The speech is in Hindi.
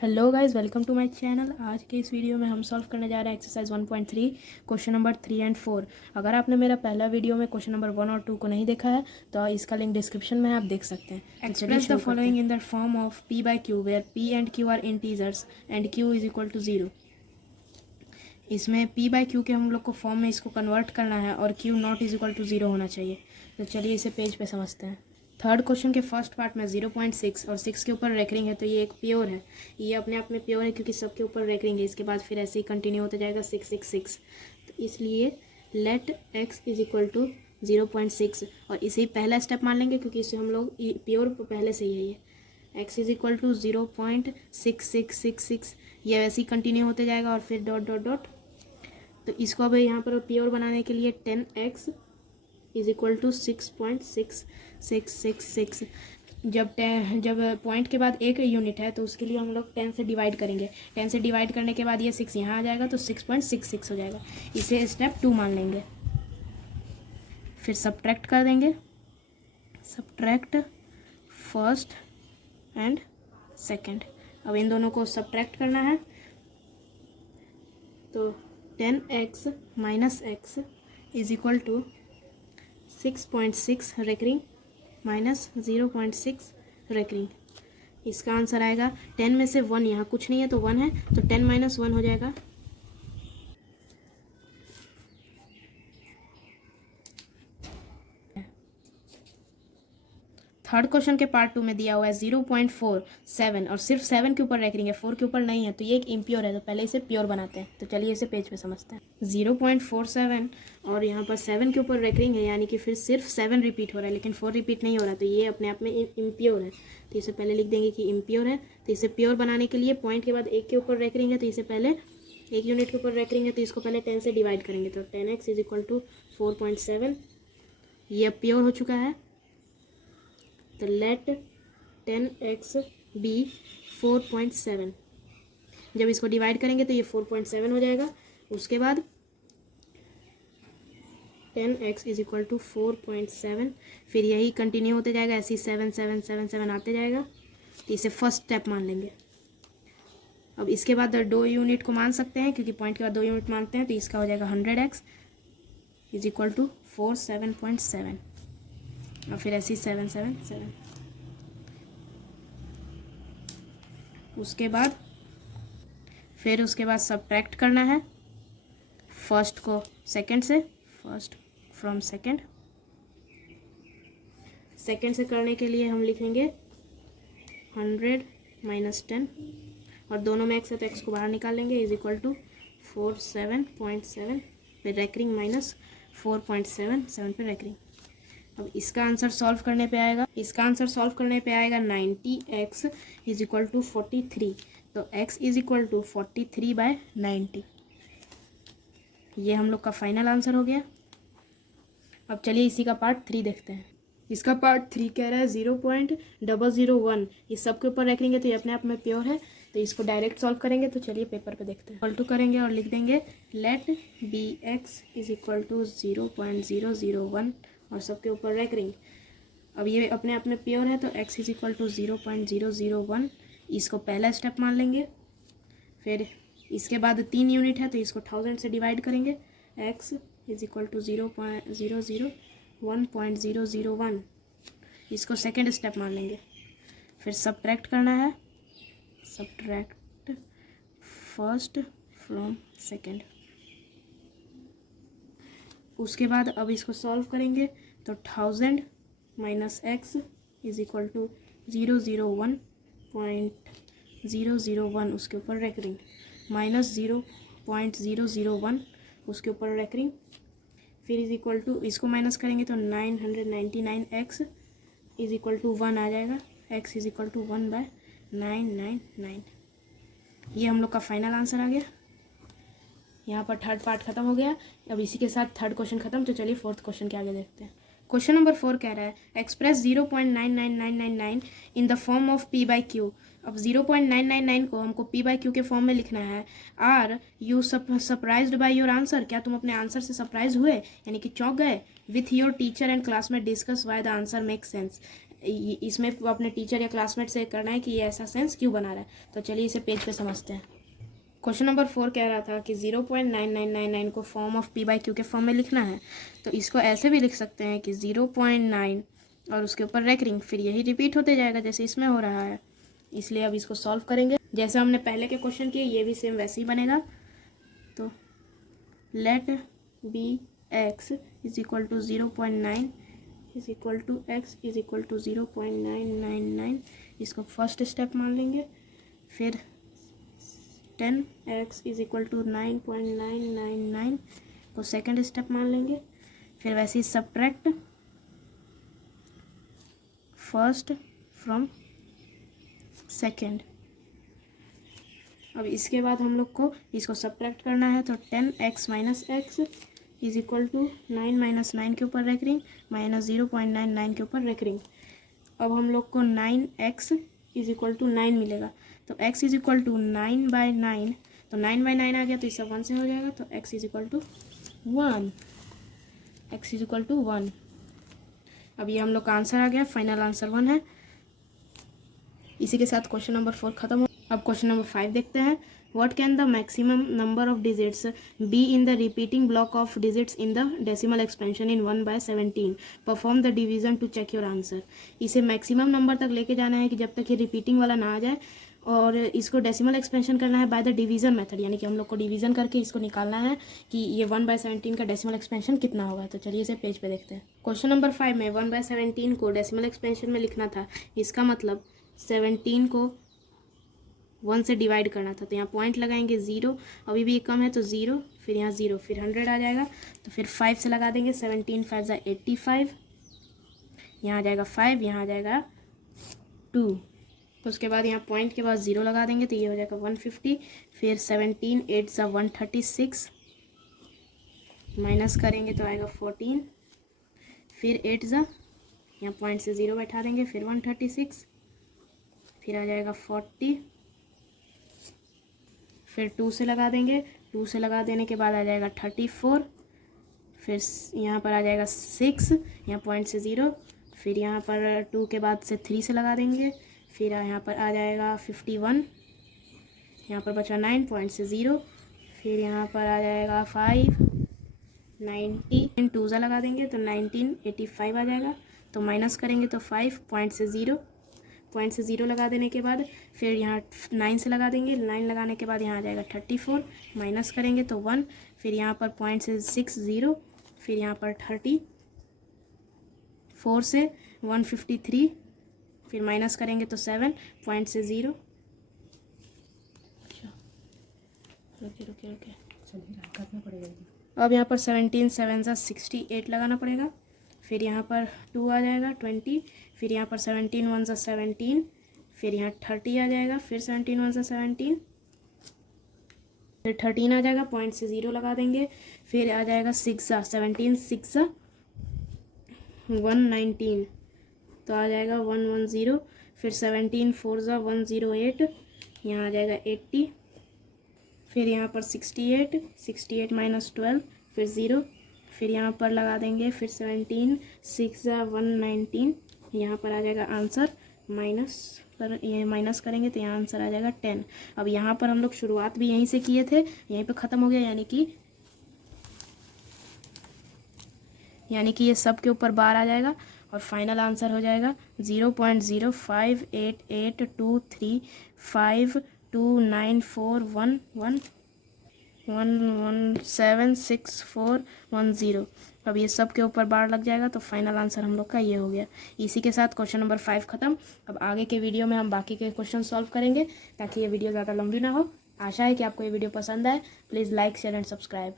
Hello guys, welcome to my channel. आज के इस वीडियो में हम सॉल्व करने जा रहे हैं एक्सरसाइज 1.3 क्वेश्चन नंबर 3 एंड 4। अगर आपने मेरा पहला वीडियो में क्वेश्चन नंबर 1 और 2 को नहीं देखा है तो इसका लिंक डिस्क्रिप्शन में आप देख सकते हैं। Express the following in the form of p by q where p and q are integers and q is equal to 0। इसमें p बाई क्यू के हम लोग को फॉर्म में इसको कन्वर्ट करना है और q not is equal to 0 होना चाहिए। तो चलिए इसे पेज पे समझते हैं। थर्ड क्वेश्चन के फर्स्ट पार्ट में 0.6 और 6 के ऊपर रेकरिंग है, तो ये एक प्योर है। ये अपने आप में प्योर है क्योंकि सबके ऊपर रेकरिंग है। इसके बाद फिर ऐसे ही कंटिन्यू होता जाएगा 666। तो इसलिए let x is equal to 0.6 और इसे ही पहला स्टेप मान लेंगे क्योंकि इसे हम लोग प्योर पहले से ही है। ये x इज इक्वल टू 0.6666 ये वैसे ही कंटिन्यू होते जाएगा और फिर डॉट डॉट डॉट। तो इसको अब यहाँ पर प्योर बनाने के लिए 10x इज इक्वल टू 6.6666। जब पॉइंट के बाद एक यूनिट है तो उसके लिए हम लोग 10 से डिवाइड करेंगे। 10 से डिवाइड करने के बाद ये 6 यहाँ आ जाएगा तो 6.66 हो जाएगा। इसे स्टेप 2 मान लेंगे। फिर सब्ट्रैक्ट कर देंगे, सब्ट्रैक्ट फर्स्ट एंड सेकंड। अब इन दोनों को सब्ट्रैक्ट करना है तो 10x minus x is equal to 6.6 recurring minus 0.6 recurring. इसका आंसर आएगा 10 में से 1 यहाँ कुछ नहीं है तो 1 है, तो 10 माइनस 1 हो जाएगा। थर्ड क्वेश्चन के पार्ट 2 में दिया हुआ है 0.47 और सिर्फ 7 के ऊपर रेकरिंग है, 4 के ऊपर नहीं है, तो ये एक इम्प्योर है। तो पहले इसे प्योर बनाते हैं। तो चलिए इसे पेज पे समझते हैं। 0.47 और यहाँ पर 7 के ऊपर रेकरिंग है, यानी कि फिर सिर्फ 7 रिपीट हो रहा है लेकिन 4 रिपीट नहीं हो रहा, तो ये अपने आप में इम्प्योर है। तो इसे पहले लिख देंगे कि इम्प्योर है। तो इसे प्योर बनाने के लिए पॉइंट के बाद एक के ऊपर रेकरिंग है, तो इसे पहले एक यूनिट के ऊपर रेकरिंग है तो इसको पहले 10 से डिवाइड करेंगे। तो 10x इज इक्वल टू 4.7। ये अब प्योर हो चुका है। तो लेट 10x बी 4.7। जब इसको डिवाइड करेंगे तो ये 4.7 हो जाएगा। उसके बाद 10x इज इक्वल टू 4.7, फिर यही कंटिन्यू होते जाएगा, ऐसे ही 7 7 7 7 आते जाएगा। तो इसे फर्स्ट स्टेप मान लेंगे। अब इसके बाद 2 यूनिट को मान सकते हैं क्योंकि पॉइंट के बाद 2 यूनिट मानते हैं, तो इसका हो जाएगा 100x इज इक्वल टू 47.7 और फिर ऐसे ही 7 7 7। उसके बाद सब्ट्रैक्ट करना है फर्स्ट को सेकंड से, फर्स्ट फ्रॉम सेकंड। सेकंड से करने के लिए हम लिखेंगे 100 माइनस 10 और दोनों में x है तो x को बाहर निकाल लेंगे इज इक्वल टू 47.7 पे रेकरिंग माइनस 4.7 7 पे रेकरिंग। अब इसका आंसर सॉल्व करने पे आएगा 90x इज इक्वल टू 43। तो x इज इक्वल टू 43/90। ये हम लोग का फाइनल आंसर हो गया। अब चलिए इसी का पार्ट 3 देखते हैं। इसका पार्ट 3 कह रहा है 0.001। ये सबके ऊपर रखेंगे तो ये अपने आप में प्योर है, तो इसको डायरेक्ट सॉल्व करेंगे। तो चलिए पेपर पे देखते हैं। इक्वल करेंगे और लिख देंगे let bx is equal to 0.001 और सबके ऊपर रेकरिंग। अब ये अपने आप में प्योर है तो x इज इक्वल टू 0.001। इसको पहला स्टेप मान लेंगे। फिर इसके बाद 3 यूनिट है तो इसको 1000 से डिवाइड करेंगे। x is equal to 0.001। इसको सेकेंड स्टेप मान लेंगे। फिर सब्ट्रैक्ट करना है, सब्ट्रैक्ट फर्स्ट फ्रॉम सेकेंड। उसके बाद अब इसको सॉल्व करेंगे तो 1000 minus x is equal to 001 उसके ऊपर रेकरिंग माइनस 0.001 उसके ऊपर रेकरिंग, फिर इज इक्वल टू इसको माइनस करेंगे तो 999x इज इक्वल टू 1 आ जाएगा। x is equal to 1/999। ये हम लोग का फाइनल आंसर आ गया। यहाँ पर थर्ड पार्ट खत्म हो गया। अब इसी के साथ थर्ड क्वेश्चन खत्म। तो चलिए फोर्थ क्वेश्चन के आगे देखते हैं। क्वेश्चन नंबर 4 कह रहा है express 0.99999 in the form of p by q. अब 0.999 को हमको p बाई क्यू के फॉर्म में लिखना है। Are you surprised by your answer. क्या तुम अपने आंसर से सरप्राइज हुए, यानी कि चौंक गए। With your teacher and classmate discuss why the answer make sense. इसमें अपने टीचर या क्लासमेट से करना है कि ये ऐसा सेंस क्यों बना रहा है। तो चलिए इसे पेज पे समझते हैं। क्वेश्चन नंबर 4 कह रहा था कि 0.9999 को form of P by q के फॉर्म में लिखना है। तो इसको ऐसे भी लिख सकते हैं कि 0.9 और उसके ऊपर रेकरिंग, फिर यही रिपीट होते जाएगा जैसे इसमें हो रहा है। इसलिए अब इसको सॉल्व करेंगे जैसे हमने पहले के क्वेश्चन किए, ये भी सेम वैसे ही बनेगा। तो let b x is equal to 0.9 is equal to x is equal to 0.999, इसको फर्स्ट स्टेप मान लेंगे। फिर 10x इज इक्वल टू 9.999 को सेकेंड स्टेप मान लेंगे। फिर वैसे ही सब्ट्रैक्ट फर्स्ट फ्रॉम सेकेंड। अब इसके बाद हम लोग को इसको सब्ट्रैक्ट करना है। तो 10x minus x is equal to 9 minus 9 के ऊपर रेकरिंग माइनस 0.99 के ऊपर रेकरिंग। अब हम लोग को 9x इज इक्वल टू 9 मिलेगा। तो x इज इक्वल टू 9/9, तो 9/9 आ गया तो इससे 1 से हो जाएगा। तो x is equal to 1, x is equal to 1। अब ये हम लोग का आंसर आ गया, फाइनल आंसर 1 है। इसी के साथ क्वेश्चन नंबर 4 खत्म हो। अब क्वेश्चन नंबर 5 देखते हैं। What can the maximum number of digits be in the repeating block of digits in the decimal expansion in 1/17, perform the division to check your answer. इसे मैक्सिमम नंबर तक लेके जाना है कि जब तक ये रिपीटिंग वाला ना आ जाए, और इसको डेसिमल एक्सपेंशन करना है बाय द डिवीजन मेथड, यानी कि हम लोग को डिवीजन करके इसको निकालना है कि ये 1/17 का डेसिमल एक्सपेंशन कितना होगा। तो चलिए इसे पेज पे देखते हैं। क्वेश्चन नंबर 5 में 1/17 को डेसिमल एक्सपेंशन में लिखना था। इसका मतलब 17 को 1 से डिवाइड करना था। तो यहाँ पॉइंट लगाएंगे 0, अभी भी कम है तो 0, फिर यहाँ 0, फिर 100 आ जाएगा। तो फिर 5 से लगा देंगे, 17 5 85, यहाँ आ जाएगा 5, यहाँ आ जाएगा 2। तो उसके बाद यहाँ पॉइंट के बाद 0 लगा देंगे तो ये हो जाएगा 150। फिर 17 8 136, माइनस करेंगे तो आएगा 14। फिर 8 यहाँ पॉइंट से 0 बैठा देंगे, फिर 136, फिर आ जाएगा 40। फिर 2 से लगा देंगे, 2 से लगा देने के बाद आ जाएगा 34। फिर यहाँ पर आ जाएगा 6, यहाँ पॉइंट से 0। फिर यहाँ पर 2 के बाद से 3 से लगा देंगे, फिर यहाँ पर आ जाएगा 51। यहाँ पर बचा 9, पॉइंट से 0। फिर यहाँ पर आ जाएगा 5 90, 2 से लगा देंगे तो 1985 आ जाएगा। तो माइनस करेंगे तो 5, पॉइंट से 0, पॉइंट से 0 लगा देने के बाद फिर यहाँ 9 से लगा देंगे। 9 लगाने के बाद यहाँ आ जाएगा 34, माइनस करेंगे तो 1। फिर यहाँ पर पॉइंट से 6 0, फिर यहाँ पर 30, 4 से 153, फिर माइनस करेंगे तो 7, पॉइंट से 0। रुके करना पड़ेगा। अब यहाँ पर 17 7 68 लगाना पड़ेगा। फिर यहाँ पर 2 आ जाएगा 20, फिर यहाँ पर 17 1 17, फिर यहाँ 30 आ जाएगा, फिर 17 1 17, फिर 13 आ जाएगा, पॉइंट से 0 लगा देंगे। फिर आ जाएगा 6 17 6 119, तो आ जाएगा 110। फिर 17 4 108, यहाँ आ जाएगा 80। फिर यहाँ पर 68 माइनस 12, फिर 0। फिर यहाँ पर लगा देंगे, फिर 17 6 119, यहाँ पर आ जाएगा आंसर माइनस करेंगे तो यहाँ आंसर आ जाएगा 10। अब यहाँ पर हम लोग शुरुआत भी यहीं से किए थे, यहीं पे ख़त्म हो गया, यानी कि ये सब के ऊपर बार आ जाएगा और फाइनल आंसर हो जाएगा 0.0588235411176410। अब ये सब के ऊपर बार लग जाएगा तो फाइनल आंसर हम लोग का ये हो गया। इसी के साथ क्वेश्चन नंबर 5 ख़त्म। अब आगे के वीडियो में हम बाकी के क्वेश्चन सॉल्व करेंगे ताकि ये वीडियो ज़्यादा लंबी ना हो। आशा है कि आपको ये वीडियो पसंद आए। Please like share and subscribe.